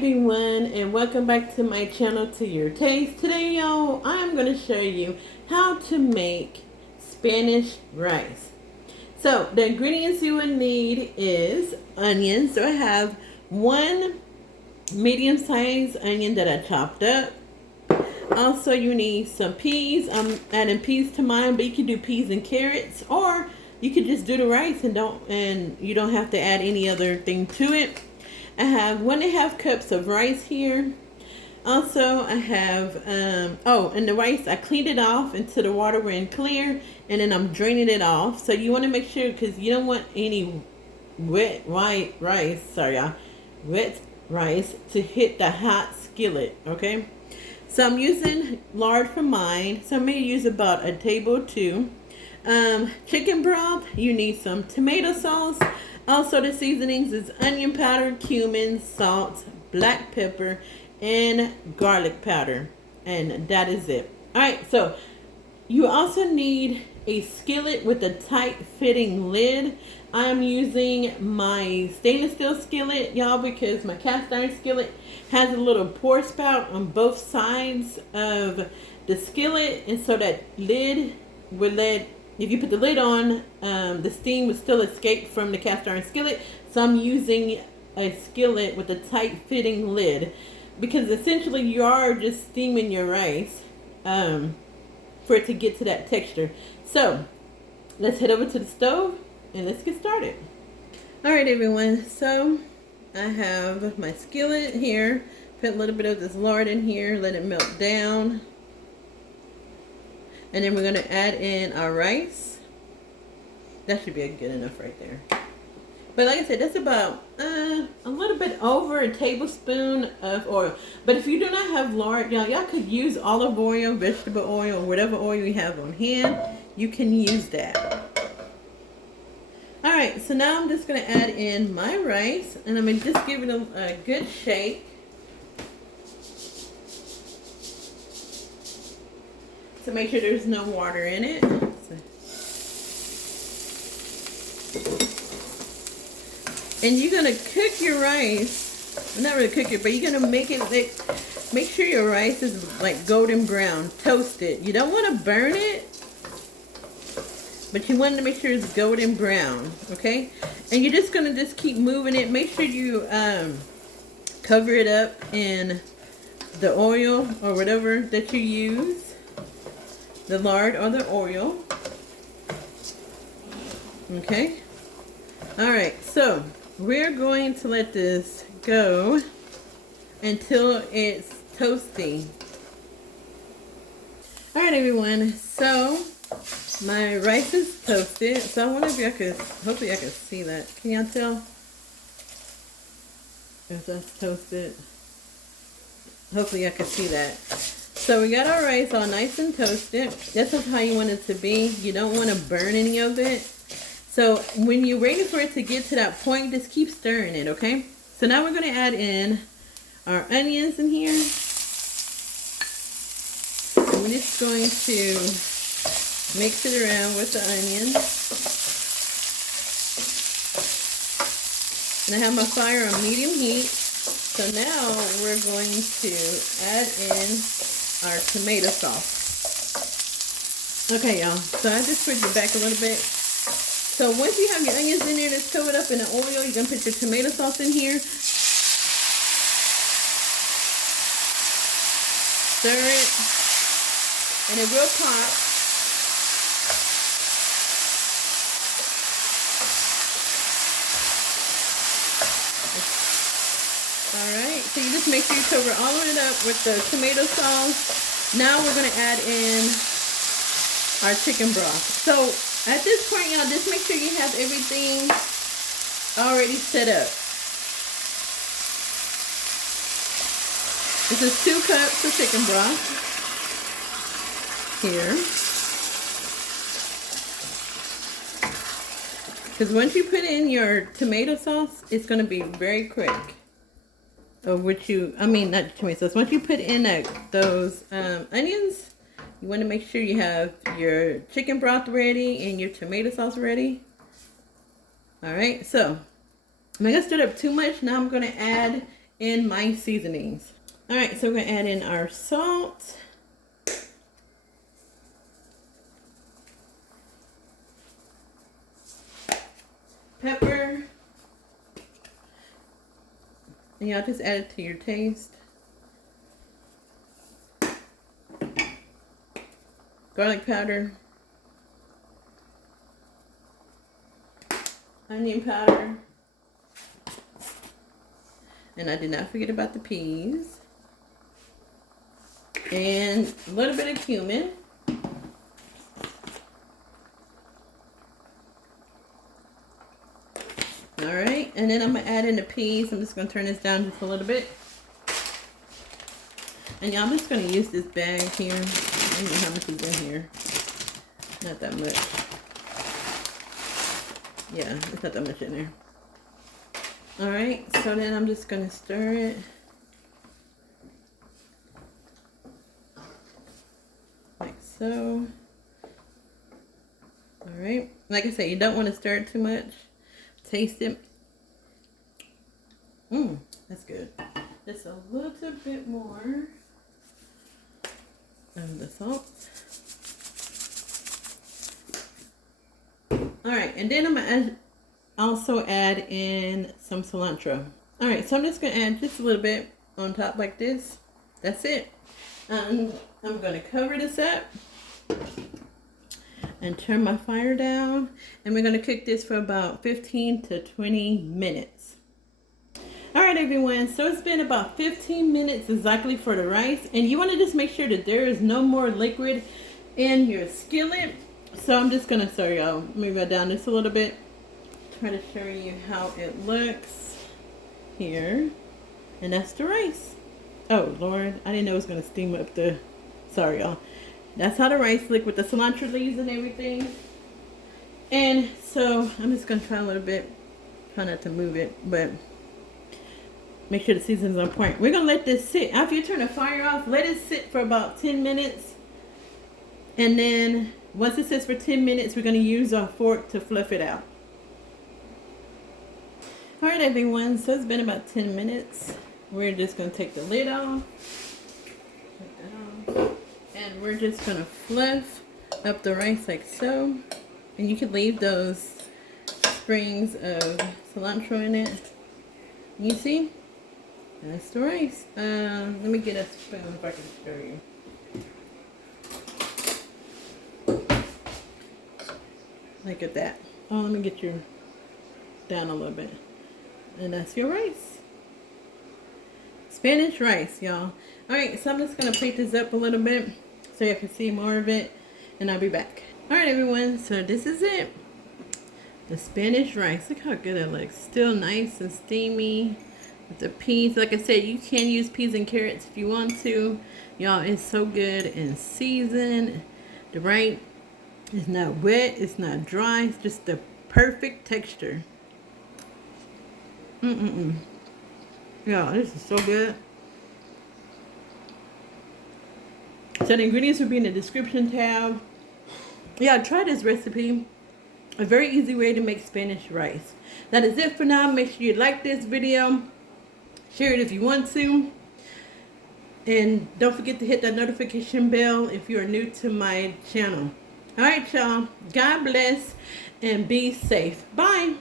everyone, and welcome back to my channel, To Your Taste. Today, y'all, I'm going to show you how to make Spanish rice. So the ingredients you will need is onions. So I have one medium-sized onion that I chopped up. Also, you need some peas. I'm adding peas to mine, but you can do peas and carrots, or you could just do the rice and you don't have to add any other thing to it. I have 1.5 cups of rice here. Also, I have, and the rice, I cleaned it off until the water went clear, and then I'm draining it off. So you want to make sure, because you don't want any wet rice to hit the hot skillet, okay? So I'm using lard for mine. So I'm going to use about a table or two. Chicken broth, you need some tomato sauce. Also, the seasonings is onion powder, cumin, salt, black pepper, and garlic powder. And that is it. Alright, so you also need a skillet with a tight fitting lid. I'm using my stainless steel skillet, y'all, because my cast iron skillet has a little pour spout on both sides of the skillet. And so that lid will if you put the lid on, the steam would still escape from the cast iron skillet. So I'm using a skillet with a tight fitting lid, because essentially you are just steaming your rice for it to get to that texture. So let's head over to the stove and let's get started. Alright everyone, so I have my skillet here. Put a little bit of this lard in here, let it melt down. And then we're going to add in our rice. That should be good enough right there. But like I said, that's about a little bit over a tablespoon of oil. But if you do not have lard, y'all could use olive oil, vegetable oil, or whatever oil you have on hand. You can use that. Alright, so now I'm just going to add in my rice. And I'm going to just give it a good shake. To make sure there's no water in it. And you're gonna cook your rice. Not really cook it, but you're gonna make it make sure your rice is like golden brown, toasted. You don't want to burn it, but you want to make sure it's golden brown, okay? And you're just gonna keep moving it. Make sure you cover it up in the oil or whatever that you use. The lard or the oil. Okay. Alright, so we're going to let this go until it's toasty. Alright everyone, so my rice is toasted. So I wonder if y'all could, hopefully I can see that. Can y'all tell if that's toasted? Hopefully I can see that. So we got our rice all nice and toasted. This is how you want it to be. You don't want to burn any of it. So when you're ready for it to get to that point, just keep stirring it, okay? So now we're going to add in our onions in here. And we're just going to mix it around with the onions. And I have my fire on medium heat. So now we're going to add in our tomato sauce. Okay, y'all. So I just put it back a little bit. So once you have your onions in there that's covered up in the oil, you're going to put your tomato sauce in here. Stir it. And it will pop. Alright, so you just make sure you cover all of it up with the tomato sauce. Now we're going to add in our chicken broth. So at this point, y'all, just make sure you have everything already set up. This is 2 cups of chicken broth here. Because once you put in your tomato sauce, it's going to be very quick. Not tomato sauce. Once you put in those onions, you want to make sure you have your chicken broth ready and your tomato sauce ready. Alright, so I'm not going to stir it up too much. Now I'm going to add in my seasonings. All right, so we're gonna add in our salt. Pepper. And y'all just add it to your taste. Garlic powder. Onion powder. And I did not forget about the peas. And a little bit of cumin. Alright, and then I'm going to add in the peas. I'm just going to turn this down just a little bit. And y'all, I'm just going to use this bag here. I don't know how much is in here. Not that much. Yeah, it's not that much in there. Alright, so then I'm just going to stir it. Like so. Alright, like I said, you don't want to stir it too much. Taste it. That's good. Just a little bit more of the salt. Alright, and then I'm going to also add in some cilantro. Alright, so I'm just going to add just a little bit on top like this. That's it. I'm going to cover this up and turn my fire down, and we're going to cook this for about 15 to 20 minutes. Alright everyone, so it's been about 15 minutes exactly for the rice, and you want to just make sure that there is no more liquid in your skillet. So I'm just going to, sorry y'all, let me go down this a little bit, try to show you how it looks here, and that's the rice. Oh Lord, I didn't know it was going to steam up the, sorry y'all. That's how the rice look with the cilantro leaves and everything. And so I'm just going to try a little bit. Try not to move it, but make sure the seasoning's on point. We're going to let this sit. After you turn the fire off, let it sit for about 10 minutes. And then once it sits for 10 minutes, we're going to use our fork to fluff it out. Alright everyone, so it's been about 10 minutes. We're just going to take the lid off. Take that off. And we're just going to fluff up the rice like so. And you can leave those sprigs of cilantro in it. You see? That's the rice. Let me get a spoon if I can show you. Look at that. Oh, let me get you down a little bit. And that's your rice. Spanish rice, y'all. Alright, so I'm just going to plate this up a little bit so you can see more of it, and I'll be back. Alright everyone, so this is it. The Spanish rice. Look how good it looks. Still nice and steamy with the peas. Like I said, you can use peas and carrots if you want to. Y'all, it's so good and seasoned. The right, it's not wet, it's not dry, it's just the perfect texture. Yeah, this is so good. So the ingredients will be in the description tab. Yeah, try this recipe. A very easy way to make Spanish rice. That is it for now. Make sure you like this video. Share it if you want to. And don't forget to hit that notification bell if you are new to my channel. Alright y'all. God bless and be safe. Bye.